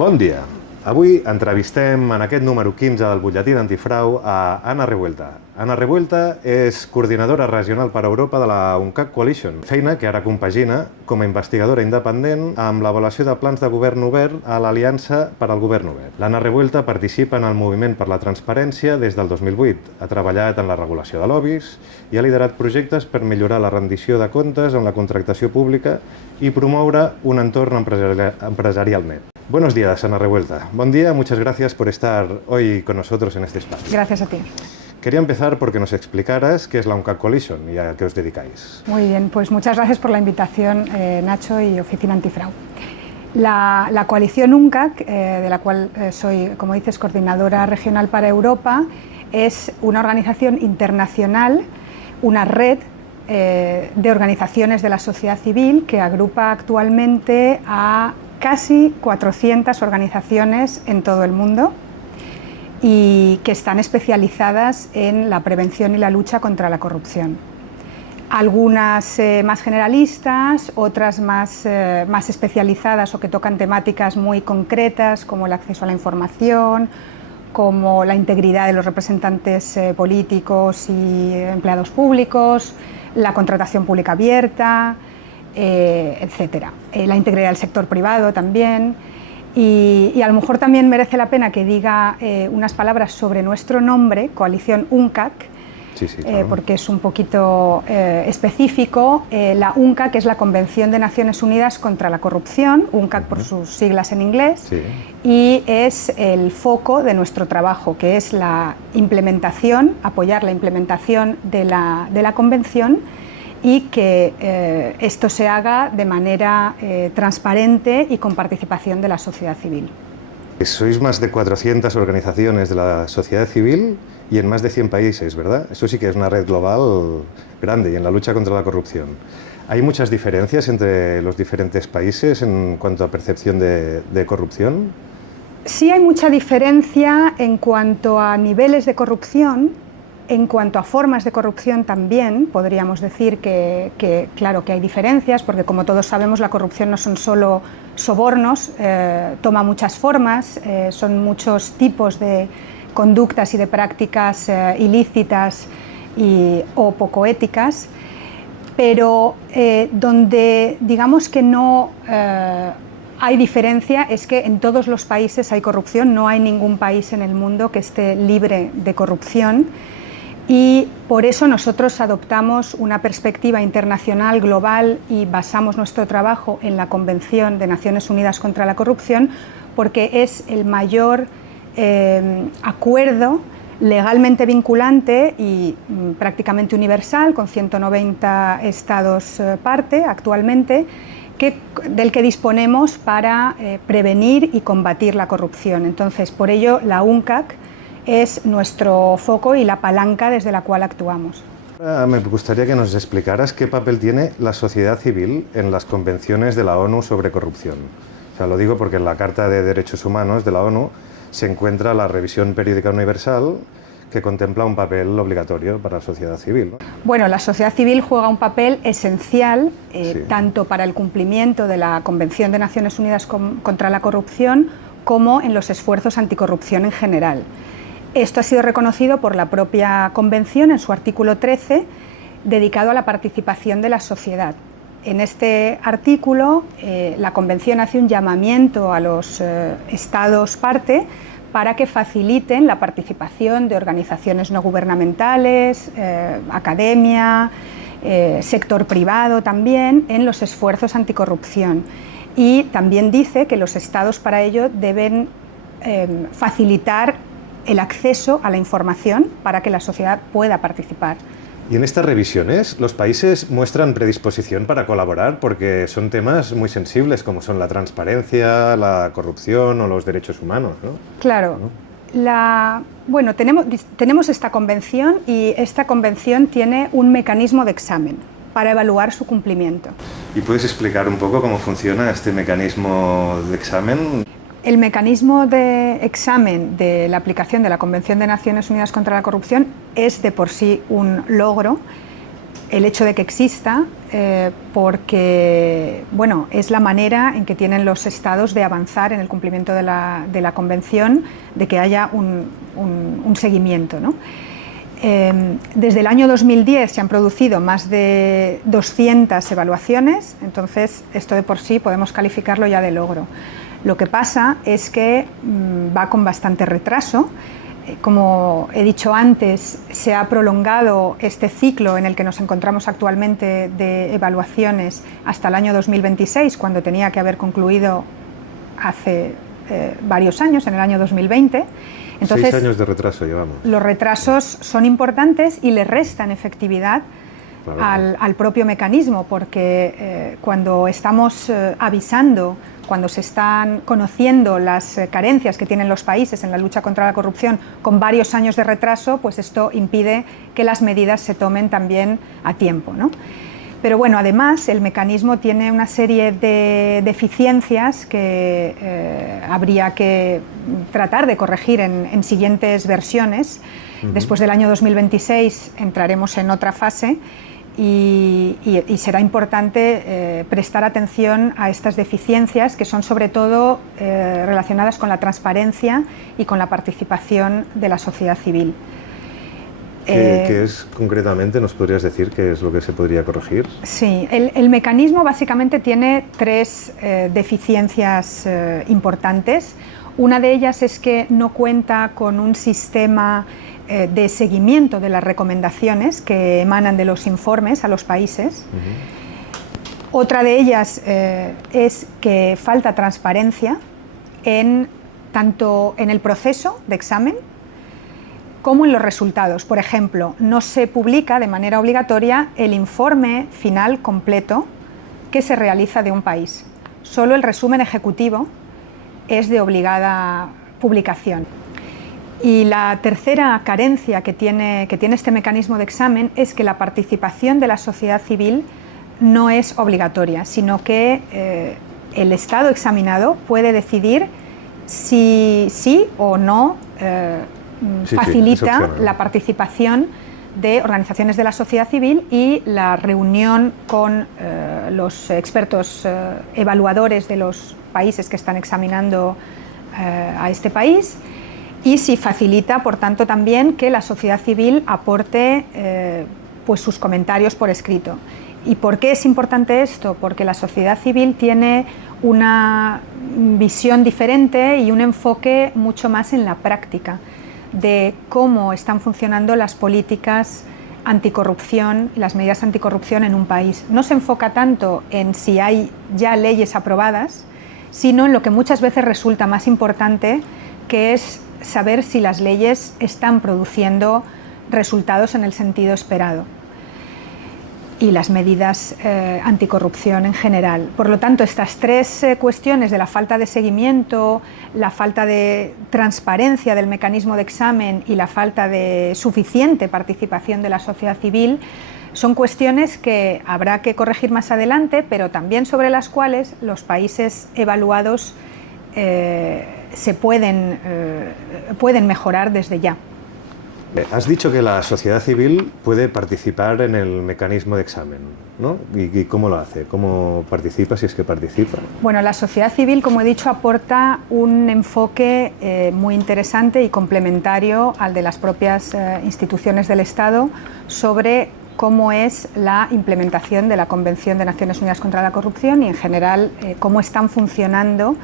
Bon dia. Avui entrevistem en aquest número 15 del butlletí d'Antifrau a Anna Revuelta. Anna Revuelta és coordinadora regional per Europa de la UNCAC Coalition, feina que ara compagina com a investigadora independent amb l'avaluació de plans de govern obert a l'Aliança per al Govern Obert. L'Anna Revuelta participa en el moviment per la transparència des del 2008. Ha treballat en la regulació de lobbies i ha liderat projectes per millorar la rendició de comptes en la contractació pública i promoure un entorn empresarial net. Buenos días, Ana Revuelta. Buen día, muchas gracias por estar hoy con nosotros en este espacio. Gracias a ti. Quería empezar porque nos explicaras qué es la UNCAC Coalition y a qué os dedicáis. Muy bien, pues muchas gracias por la invitación, Nacho y Oficina Antifrau. La coalición UNCAC, de la cual soy, como dices, coordinadora regional para Europa, es una organización internacional, una red de organizaciones de la sociedad civil que agrupa actualmente a casi 400 organizaciones en todo el mundo y que están especializadas en la prevención y la lucha contra la corrupción. Algunas más generalistas, otras más especializadas o que tocan temáticas muy concretas como el acceso a la información, como la integridad de los representantes políticos y empleados públicos, la contratación pública abierta, etcétera. La integridad del sector privado también. Y a lo mejor también merece la pena que diga unas palabras sobre nuestro nombre, Coalición UNCAC, Sí, claro. porque es un poquito específico. La UNCAC es la Convención de Naciones Unidas contra la Corrupción, UNCAC por sus siglas en inglés, Sí. y es el foco de nuestro trabajo, que es la implementación, apoyar la implementación de la Convención y que esto se haga de manera transparente y con participación de la sociedad civil. Sois más de 400 organizaciones de la sociedad civil y en más de 100 países, ¿verdad? Eso sí que es una red global grande y en la lucha contra la corrupción. ¿Hay muchas diferencias entre los diferentes países en cuanto a percepción de corrupción? Sí hay mucha diferencia en cuanto a niveles de corrupción. En cuanto a formas de corrupción también podríamos decir que claro que hay diferencias, porque como todos sabemos la corrupción no son solo sobornos, toma muchas formas, son muchos tipos de conductas y de prácticas ilícitas o poco éticas, pero donde digamos que no hay diferencia es que en todos los países hay corrupción, no hay ningún país en el mundo que esté libre de corrupción. Y por eso nosotros adoptamos una perspectiva internacional, global, y basamos nuestro trabajo en la Convención de Naciones Unidas contra la Corrupción, porque es el mayor acuerdo legalmente vinculante y prácticamente universal, con 190 estados parte actualmente, del que disponemos para prevenir y combatir la corrupción. Entonces, por ello, la UNCAC es nuestro foco y la palanca desde la cual actuamos. Me gustaría que nos explicaras qué papel tiene la sociedad civil en las convenciones de la ONU sobre corrupción. O sea, lo digo porque en la Carta de Derechos Humanos de la ONU se encuentra la revisión periódica universal que contempla un papel obligatorio para la sociedad civil, ¿no? Bueno, la sociedad civil juega un papel esencial Sí. tanto para el cumplimiento de la Convención de Naciones Unidas contra la Corrupción como en los esfuerzos anticorrupción en general. Esto ha sido reconocido por la propia Convención en su artículo 13, dedicado a la participación de la sociedad. En este artículo, la Convención hace un llamamiento a los Estados parte para que faciliten la participación de organizaciones no gubernamentales, academia, sector privado también, en los esfuerzos anticorrupción. Y también dice que los Estados para ello deben facilitar el acceso a la información para que la sociedad pueda participar. Y en estas revisiones, los países muestran predisposición para colaborar porque son temas muy sensibles como son la transparencia, la corrupción o los derechos humanos, ¿no? Claro. Bueno, tenemos esta convención y esta convención tiene un mecanismo de examen para evaluar su cumplimiento. ¿Y puedes explicar un poco cómo funciona este mecanismo de examen? El mecanismo de examen de la aplicación de la Convención de Naciones Unidas contra la Corrupción es de por sí un logro el hecho de que exista, porque bueno, es la manera en que tienen los estados de avanzar en el cumplimiento de la Convención, de que haya un seguimiento, ¿no? Desde el año 2010 se han producido más de 200 evaluaciones, entonces esto de por sí podemos calificarlo ya de logro. Lo que pasa es que va con bastante retraso. Como he dicho antes, se ha prolongado este ciclo en el que nos encontramos actualmente de evaluaciones hasta el año 2026, cuando tenía que haber concluido hace varios años, en el año 2020. Entonces, 6 años de retraso llevamos. Los retrasos son importantes y le restan efectividad, claro, al propio mecanismo, porque cuando estamos avisando, cuando se están conociendo las carencias que tienen los países en la lucha contra la corrupción con varios años de retraso, pues esto impide que las medidas se tomen también a tiempo, ¿no? Pero bueno, además el mecanismo tiene una serie de deficiencias que habría que tratar de corregir en siguientes versiones. Después del año 2026 entraremos en otra fase y será importante prestar atención a estas deficiencias, que son sobre todo relacionadas con la transparencia y con la participación de la sociedad civil. ¿Qué es concretamente? ¿Nos podrías decir qué es lo que se podría corregir? Sí, el mecanismo básicamente tiene tres deficiencias importantes. Una de ellas es que no cuenta con un sistema de seguimiento de las recomendaciones que emanan de los informes a los países. Otra de ellas es que falta transparencia tanto en el proceso de examen como en los resultados. Por ejemplo, no se publica de manera obligatoria el informe final completo que se realiza de un país. Solo el resumen ejecutivo es de obligada publicación. Y la tercera carencia que tiene este mecanismo de examen es que la participación de la sociedad civil no es obligatoria, sino que el Estado examinado puede decidir si sí o no facilita la participación de organizaciones de la sociedad civil y la reunión con los expertos evaluadores de los países que están examinando a este país, y si facilita, por tanto, también que la sociedad civil aporte pues sus comentarios por escrito. ¿Y por qué es importante esto? Porque la sociedad civil tiene una visión diferente y un enfoque mucho más en la práctica de cómo están funcionando las políticas anticorrupción, las medidas anticorrupción en un país. No se enfoca tanto en si hay ya leyes aprobadas, sino en lo que muchas veces resulta más importante, que es saber si las leyes están produciendo resultados en el sentido esperado, y las medidas anticorrupción en general. Por lo tanto, estas tres cuestiones de la falta de seguimiento, la falta de transparencia del mecanismo de examen y la falta de suficiente participación de la sociedad civil son cuestiones que habrá que corregir más adelante, pero también sobre las cuales los países evaluados se pueden mejorar desde ya. Has dicho que la sociedad civil puede participar en el mecanismo de examen, ¿no? ¿Y cómo lo hace? ¿Cómo participa, si es que participa? Bueno, la sociedad civil, como he dicho, aporta un enfoque muy interesante y complementario al de las propias instituciones del Estado sobre cómo es la implementación de la Convención de Naciones Unidas contra la Corrupción y, en general, cómo están funcionando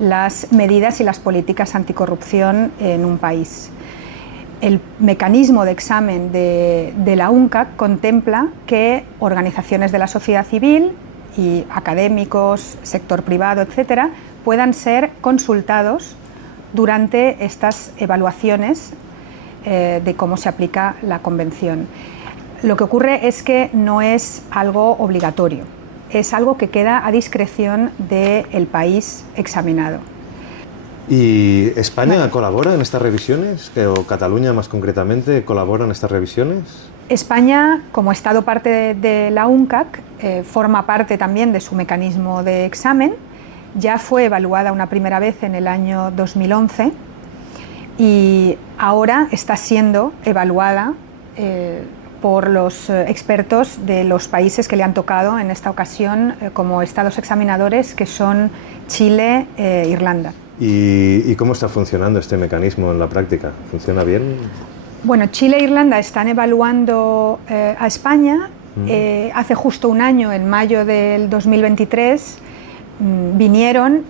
las medidas y las políticas anticorrupción en un país. El mecanismo de examen de la UNCAC contempla que organizaciones de la sociedad civil y académicos, sector privado, etcétera, puedan ser consultados durante estas evaluaciones de cómo se aplica la Convención. Lo que ocurre es que no es algo obligatorio, es algo que queda a discreción del país examinado. ¿Y España colabora en estas revisiones? ¿O Cataluña más concretamente colabora en estas revisiones? España, como Estado parte de la UNCAC, forma parte también de su mecanismo de examen. Ya fue evaluada una primera vez en el año 2011 y ahora está siendo evaluada por los expertos de los países que le han tocado en esta ocasión como estados examinadores, que son Chile e Irlanda. ¿Y cómo está funcionando este mecanismo en la práctica? ¿Funciona bien? Bueno, Chile e Irlanda están evaluando a España. Hace justo un año, en mayo del 2023, vinieron,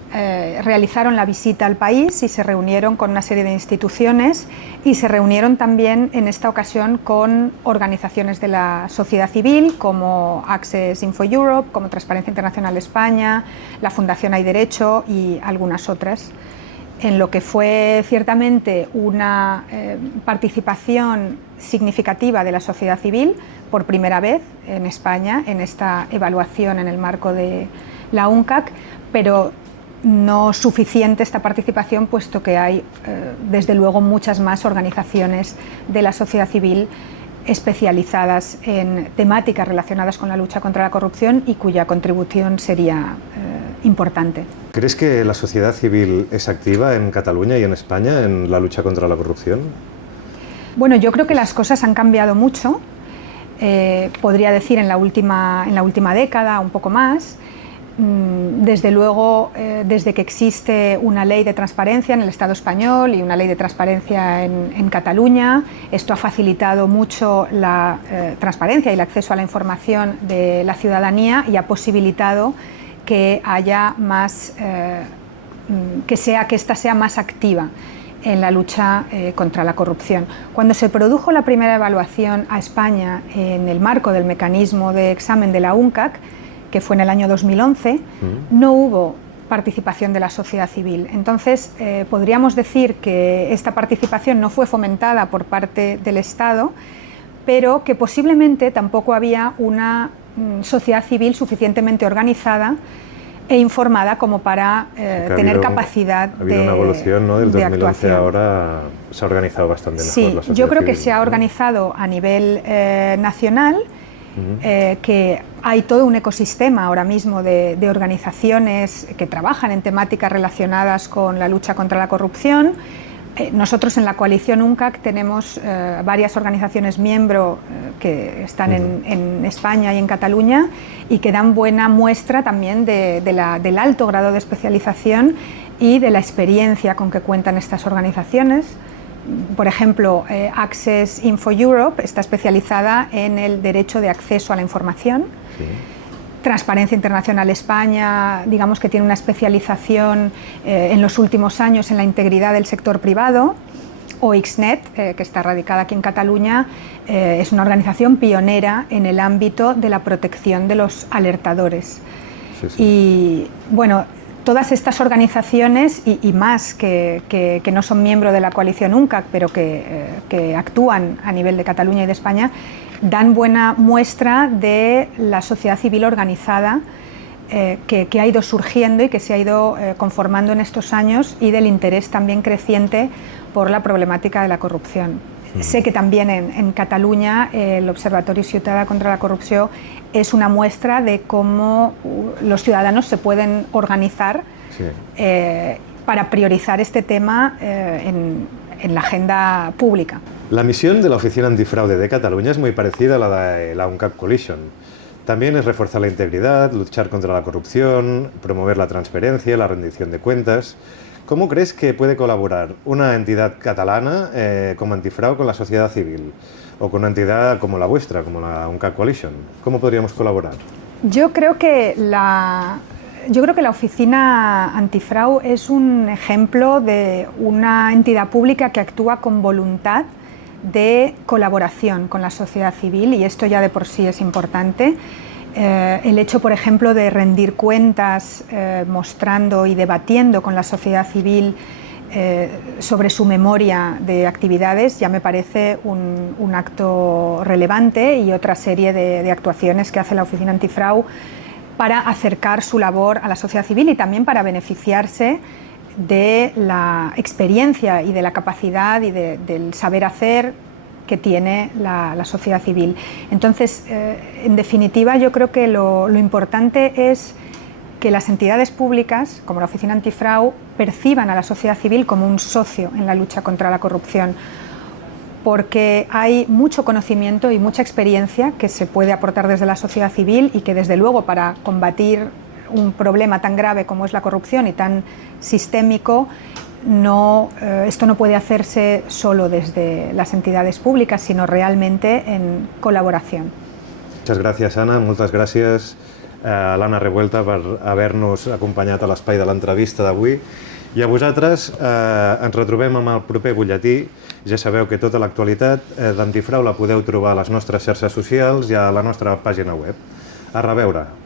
realizaron la visita al país y se reunieron con una serie de instituciones y se reunieron también en esta ocasión con organizaciones de la sociedad civil como Access Info Europe, como Transparencia Internacional España, la Fundación Hay Derecho y algunas otras, en lo que fue ciertamente una participación significativa de la sociedad civil por primera vez en España en esta evaluación en el marco de la UNCAC, pero no suficiente esta participación, puesto que hay desde luego muchas más organizaciones de la sociedad civil especializadas en temáticas relacionadas con la lucha contra la corrupción y cuya contribución sería importante. ¿Crees que la sociedad civil es activa en Cataluña y en España en la lucha contra la corrupción? Bueno, yo creo que las cosas han cambiado mucho, podría decir en la última década, un poco más. Desde luego, desde que existe una ley de transparencia en el Estado español y una ley de transparencia en Cataluña, esto ha facilitado mucho la transparencia y el acceso a la información de la ciudadanía y ha posibilitado que haya más, que esta sea más activa en la lucha contra la corrupción. Cuando se produjo la primera evaluación a España en el marco del mecanismo de examen de la UNCAC, que fue en el año 2011, no hubo participación de la sociedad civil. Entonces, podríamos decir que esta participación no fue fomentada por parte del Estado, pero que posiblemente tampoco había una sociedad civil suficientemente organizada e informada como para tener capacidad de actuación. Ha habido una evolución, ¿no? Del 2011 ahora se ha organizado bastante mejor la sociedad civil. Yo creo que se ha organizado a nivel nacional, que hay todo un ecosistema ahora mismo de organizaciones que trabajan en temáticas relacionadas con la lucha contra la corrupción. Nosotros en la coalición UNCAC tenemos varias organizaciones miembro que están en España y en Cataluña y que dan buena muestra también del alto grado de especialización y de la experiencia con que cuentan estas organizaciones. Por ejemplo, Access Info Europe está especializada en el derecho de acceso a la información. Sí. Transparencia Internacional España, digamos que tiene una especialización en los últimos años en la integridad del sector privado. O Xnet, que está radicada aquí en Cataluña, es una organización pionera en el ámbito de la protección de los alertadores. Sí, sí. Y bueno, todas estas organizaciones y más que no son miembros de la coalición UNCAC, pero que actúan a nivel de Cataluña y de España, dan buena muestra de la sociedad civil organizada que ha ido surgiendo y que se ha ido conformando en estos años, y del interés también creciente por la problemática de la corrupción. Sé que también en Cataluña el Observatorio Ciutadà contra la Corrupció es una muestra de cómo los ciudadanos se pueden organizar para priorizar este tema en la agenda pública. La misión de la Oficina Antifraude de Cataluña es muy parecida a la de la UNCAC Coalition. También es reforzar la integridad, luchar contra la corrupción, promover la transparencia, la rendición de cuentas. ¿Cómo crees que puede colaborar una entidad catalana como Antifraude con la sociedad civil? O con una entidad como la vuestra, como la UNCAC Coalition. ¿Cómo podríamos colaborar? Yo creo que la Oficina Antifraude es un ejemplo de una entidad pública que actúa con voluntad de colaboración con la sociedad civil, y esto ya de por sí es importante. El hecho, por ejemplo, de rendir cuentas mostrando y debatiendo con la sociedad civil sobre su memoria de actividades ya me parece un acto relevante, y otra serie de actuaciones que hace la Oficina Antifraude para acercar su labor a la sociedad civil y también para beneficiarse de la experiencia y de la capacidad y del saber hacer que tiene la sociedad civil. Entonces, en definitiva, yo creo que lo importante es que las entidades públicas, como la Oficina Antifraude, perciban a la sociedad civil como un socio en la lucha contra la corrupción, porque hay mucho conocimiento y mucha experiencia que se puede aportar desde la sociedad civil y que desde luego para combatir un problema tan grave como es la corrupción y tan sistémico, esto no puede hacerse solo desde las entidades públicas, sino realmente en colaboración. Muchas gràcies, Anna. Moltes gràcies a l'Anna Revuelta per haver-nos acompanyat a l'espai de l'entrevista d'avui. I a vosaltres ens retrobem amb el proper butlletí. Ja sabeu que tota l'actualitat d'Antifrau la podeu trobar a les nostres xarxes socials i a la nostra pàgina web. A reveure!